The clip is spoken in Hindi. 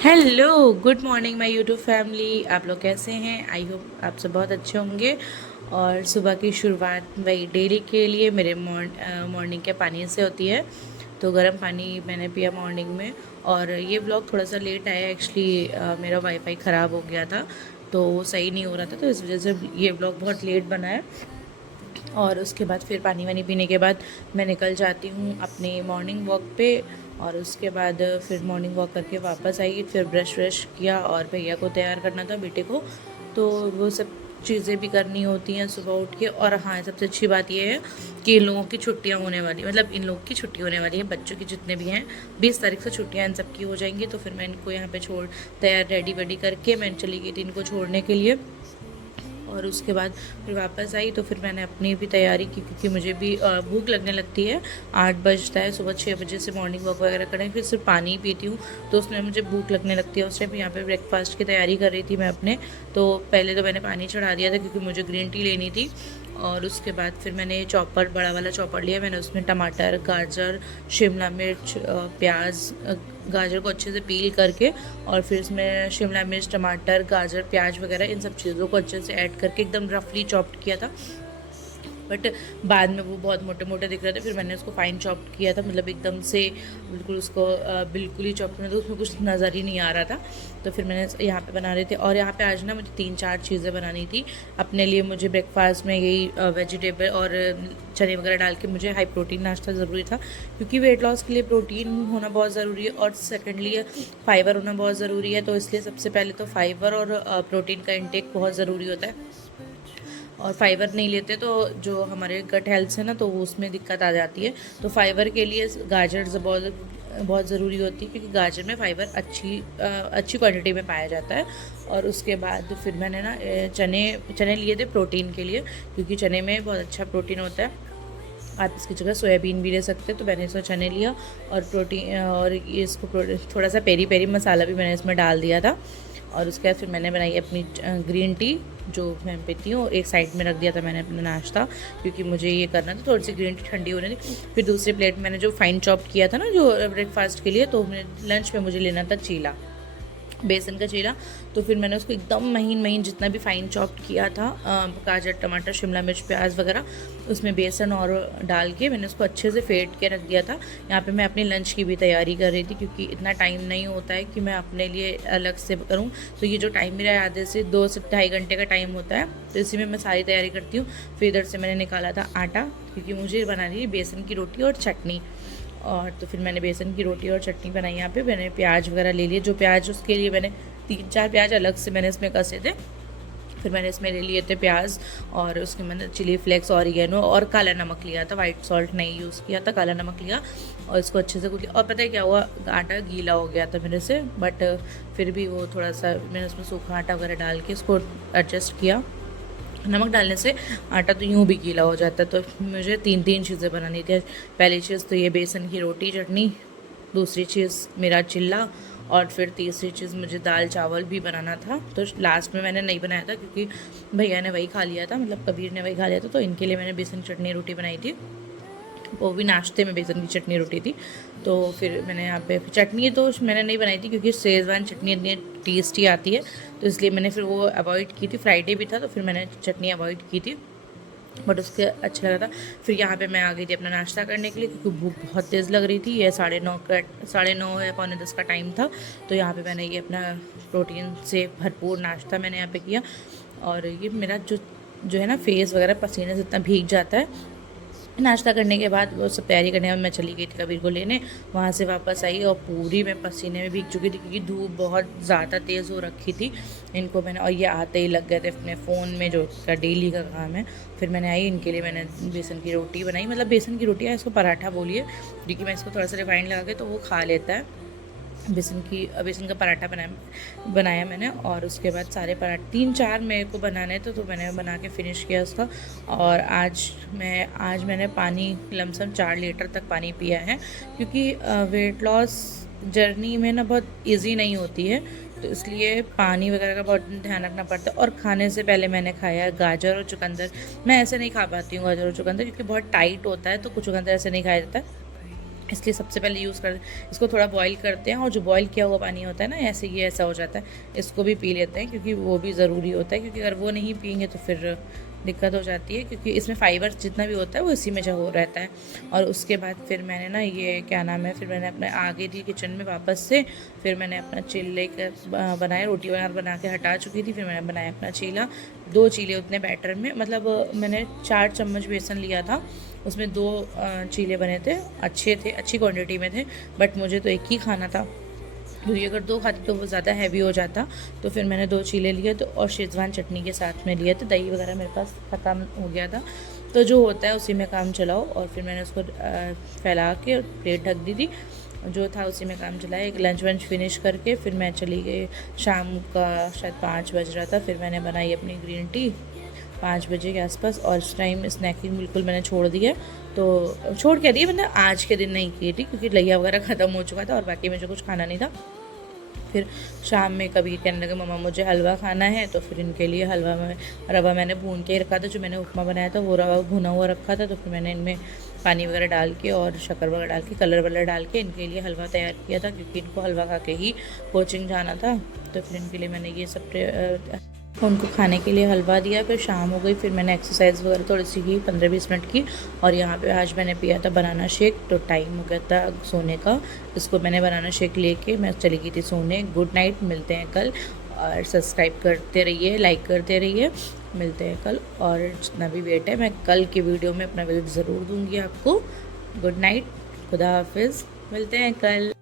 Hello, good morning my YouTube family. आप लोग कैसे हैं? आई होप आप सब बहुत अच्छे होंगे। और सुबह की शुरुआत वही डेली के लिए मेरे मॉर्निंग के पानी से होती है। तो गर्म पानी मैंने पिया मॉर्निंग में। और ये व्लॉग थोड़ा सा लेट आया एक्चुअली, मेरा वाईफाई ख़राब हो गया था तो वो सही नहीं हो रहा था, तो इस वजह से ये व्लॉग बहुत लेट बना है। और उसके बाद फिर पानी वानी पीने के बाद मैं निकल जाती हूँ अपने मॉर्निंग वॉक पे। और उसके बाद फिर मॉर्निंग वॉक करके वापस आई, फिर ब्रश व्रश किया और भैया को तैयार करना था, बेटे को। तो वो सब चीज़ें भी करनी होती हैं सुबह उठ के। और हाँ, सबसे अच्छी बात यह है कि इन लोगों की छुट्टियाँ होने वाली, मतलब इन लोगों की छुट्टी होने वाली है, बच्चों की जितने भी हैं। 20 तारीख से छुट्टियाँ इन सबकी हो जाएंगी। तो फिर मैं इनको यहाँ पे छोड़ तैयार रेडी वेडी करके मैं चली गई थी इनको छोड़ने के लिए। और उसके बाद फिर वापस आई तो फिर मैंने अपनी भी तैयारी की, क्योंकि मुझे भी भूख लगने लगती है। 8 बजता है, सुबह 6 बजे से मॉर्निंग वॉक वगैरह करें फिर सिर्फ पानी ही पीती हूँ, तो उसमें मुझे भूख लगने लगती है। उस टाइम यहाँ पे ब्रेकफास्ट की तैयारी कर रही थी मैं अपने। तो पहले तो मैंने पानी चढ़ा दिया था क्योंकि मुझे ग्रीन टी लेनी थी। और उसके बाद फिर मैंने चॉपर, बड़ा वाला चॉपर लिया। मैंने उसमें टमाटर, गाजर, शिमला मिर्च, प्याज, गाजर को अच्छे से पील करके और फिर इसमें शिमला मिर्च, टमाटर, गाजर, प्याज वगैरह इन सब चीज़ों को अच्छे से ऐड करके एकदम रफली चॉप्ड किया था। बट बाद में वो बहुत मोटे मोटे दिख रहे थे, फिर मैंने उसको फाइन चॉप किया था, मतलब एकदम से बिल्कुल उसको बिल्कुल ही चॉप करना था, उसमें कुछ नज़र ही नहीं आ रहा था। तो फिर मैंने यहाँ पे बना रहे थे। और यहाँ पे आज ना मुझे 3-4 चीज़ें बनानी थी अपने लिए। मुझे ब्रेकफास्ट में यही वेजिटेबल और चने वगैरह डाल के मुझे हाई प्रोटीन नाश्ता ज़रूरी था, क्योंकि वेट लॉस के लिए प्रोटीन होना बहुत ज़रूरी है और सेकेंडली फाइबर होना बहुत ज़रूरी है। तो इसलिए सबसे पहले तो फाइबर और प्रोटीन का इंटेक बहुत ज़रूरी होता है। और फाइबर नहीं लेते तो जो हमारे गट हेल्थ है ना, तो वो उसमें दिक्कत आ जाती है। तो फाइबर के लिए गाजर बहुत बहुत ज़रूरी होती है, क्योंकि गाजर में फ़ाइबर अच्छी क्वांटिटी में पाया जाता है। और उसके बाद फिर मैंने ना चने चने लिए थे प्रोटीन के लिए, क्योंकि चने में बहुत अच्छा प्रोटीन होता है। आप इसकी जगह सोयाबीन भी ले सकते हैं, तो मैंने इसमें चने लिया। और प्रोटीन और ये इसको थोड़ा सा पेरी पेरी मसाला भी मैंने इसमें डाल दिया था। और उसके बाद फिर मैंने बनाई अपनी ग्रीन टी, जो मैं पीती हूँ। एक साइड में रख दिया था मैंने अपना नाश्ता, क्योंकि मुझे ये करना था, थोड़ी सी ग्रीन टी ठंडी होने दी। फिर दूसरी प्लेट मैंने जो फाइन चॉप किया था ना, जो ब्रेकफास्ट के लिए, तो लंच में मुझे लेना था चीला, बेसन का चीला। तो फिर मैंने उसको एकदम महीन महीन जितना भी फाइन चॉप किया था, गाजर, टमाटर, शिमला मिर्च, प्याज वगैरह, उसमें बेसन और डाल के मैंने उसको अच्छे से फेंट के रख दिया था। यहाँ पे मैं अपनी लंच की भी तैयारी कर रही थी, क्योंकि इतना टाइम नहीं होता है कि मैं अपने लिए अलग से करूँ। तो ये जो टाइम मेरा आधे से 2 से 2.5 घंटे का टाइम होता है, तो इसी में मैं सारी तैयारी करती हूँ। फिर इधर से मैंने निकाला था आटा, क्योंकि मुझे बनानी थी बेसन की रोटी और चटनी। और तो फिर मैंने बेसन की रोटी और चटनी बनाई। यहाँ पे मैंने प्याज वगैरह ले लिए, जो प्याज उसके लिए मैंने 3-4 प्याज अलग से मैंने इसमें कसे थे। फिर मैंने इसमें ले लिए थे प्याज, और उसके मैंने चिली फ्लेक्स, ऑरिगेनो और काला नमक लिया था, वाइट सॉल्ट नहीं यूज़ किया था, काला नमक लिया। और इसको अच्छे से कुछ, और पता है क्या हुआ, आटा गीला हो गया था मेरे से, बट फिर भी वो थोड़ा सा मैंने उसमें सूखा आटा वगैरह डाल के इसको एडजस्ट किया। नमक डालने से आटा तो यूँ भी गीला हो जाता है। तो मुझे 3-3 चीज़ें बनानी थी। पहली चीज़ तो ये बेसन की रोटी चटनी, दूसरी चीज़ मेरा चिल्ला, और फिर तीसरी चीज़ मुझे दाल चावल भी बनाना था। तो लास्ट में मैंने नहीं बनाया था, क्योंकि भैया ने वही खा लिया था, मतलब कबीर ने वही खा लिया था, तो इनके लिए मैंने बेसन चटनी रोटी बनाई थी। वो भी नाश्ते में बेसन की चटनी रोटी थी। तो फिर मैंने यहाँ पे चटनी तो मैंने नहीं बनाई थी, क्योंकि शेज़वान चटनी इतनी टेस्टी आती है, तो इसलिए मैंने फिर वो अवॉइड की थी। फ्राइडे भी था तो फिर मैंने चटनी अवॉइड की थी, बट उसके अच्छा लगा था। फिर यहाँ पे मैं आ गई थी अपना नाश्ता करने के लिए, क्योंकि भूख बहुत तेज़ लग रही थी। ये 9:30 या 9:45 का टाइम था। तो यहाँ पे मैंने ये अपना प्रोटीन से भरपूर नाश्ता मैंने यहाँ पे किया। और ये मेरा जो है ना, फेस वगैरह पसीने से इतना भीग जाता है। नाश्ता करने के बाद वो सब तैयारी करने के बाद मैं चली गई थी कबीर को लेने। वहाँ से वापस आई और पूरी मैं पसीने में भीग चुकी थी, क्योंकि धूप बहुत ज़्यादा तेज़ हो रखी थी। इनको मैंने, और ये आते ही लग गए थे अपने फ़ोन में, जो का डेली का काम है। फिर मैंने आई, इनके लिए मैंने बेसन की रोटी बनाई, मतलब बेसन की रोटी है, इसको पराठा बोलिए, क्योंकि मैं इसको थोड़ा सा रिफाइंड लगा के तो वो खा लेता है। बेसन का पराठा बनाया मैंने। और उसके बाद सारे पराठे 3-4 मेरे को बनाने थे, तो मैंने बना के फ़िनिश किया उसका। और आज मैंने पानी लमसम 4 लीटर तक पानी पिया है, क्योंकि वेट लॉस जर्नी में ना बहुत इजी नहीं होती है, तो इसलिए पानी वगैरह का बहुत ध्यान रखना पड़ता है। और खाने से पहले मैंने खाया गाजर और चुकंदर। मैं ऐसे नहीं खा पाती हूँ गाजर और चुकंदर, क्योंकि बहुत टाइट होता है, तो कुछ चुकंदर ऐसे नहीं खाया जाता है। इसलिए सबसे पहले इसको थोड़ा बॉईल करते हैं, और जो बॉईल किया हुआ पानी होता है ना, ऐसे ये ऐसा हो जाता है, इसको भी पी लेते हैं क्योंकि वो भी ज़रूरी होता है, क्योंकि अगर वो नहीं पियेंगे तो फिर दिक्कत हो जाती है, क्योंकि इसमें फ़ाइबर जितना भी होता है वो इसी में जो हो रहता है। और उसके बाद फिर मैंने ना ये क्या नाम है, फिर मैंने अपने आ गई थी किचन में वापस से। फिर मैंने अपना चीले बनाया, रोटी वगैरह बना के हटा चुकी थी, फिर मैंने बनाया अपना चीला। 2 चीले उतने बैटर में, मतलब मैंने 4 चम्मच बेसन लिया था, उसमें 2 चीले बने थे, अच्छे थे, अच्छी क्वांटिटी में थे, बट मुझे तो एक ही खाना था, क्योंकि अगर 2 खाती तो वो ज़्यादा हैवी हो जाता। तो फिर मैंने 2 चीले लिए तो, और शेज़वान चटनी के साथ में लिए थे। दही वगैरह मेरे पास ख़त्म हो गया था, तो जो होता है उसी में काम चलाओ। और फिर मैंने उसको फैला के प्लेट ढक दी थी, जो था उसी में काम चलाया। एक लंच वंच फिनिश करके फिर मैं चली गई, शाम का शायद 5 बज रहा था, फिर मैंने बनाई अपनी ग्रीन टी 5 बजे के आसपास। और इस टाइम स्नैकिंग बिल्कुल मैंने छोड़ दिया, तो छोड़ क्या दी, मतलब आज के दिन नहीं की थी, क्योंकि लैया वगैरह ख़त्म हो चुका था और बाकी मुझे कुछ खाना नहीं था। फिर शाम में कभी कहने लगे मम्मा मुझे हलवा खाना है, तो फिर इनके लिए हलवा में रवा मैंने भून के रखा था, जो मैंने उपमा बनाया था वो रवा भुना हुआ रखा था। तो फिर मैंने इनमें पानी वगैरह डाल के और शक्कर वगैरह डाल के, कलर वलर डाल के इनके लिए हलवा तैयार किया था, क्योंकि इनको हलवा खा के ही कोचिंग जाना था। तो फिर इनके लिए मैंने ये सब उनको खाने के लिए हलवा दिया। फिर शाम हो गई, फिर मैंने एक्सरसाइज वगैरह थोड़ी सी की 15-20 मिनट की। और यहाँ पे आज मैंने पिया था बनाना शेक, तो टाइम हो गया था सोने का। इसको मैंने बनाना शेक लेके मैं चली गई थी सोने। गुड नाइट, मिलते हैं कल, और सब्सक्राइब करते रहिए, लाइक करते रहिए, मिलते हैं कल। और जितना भी वेट है मैं कल की वीडियो में अपना वेट ज़रूर दूँगी आपको। गुड नाइट, खुदा हाफिज़, मिलते हैं कल।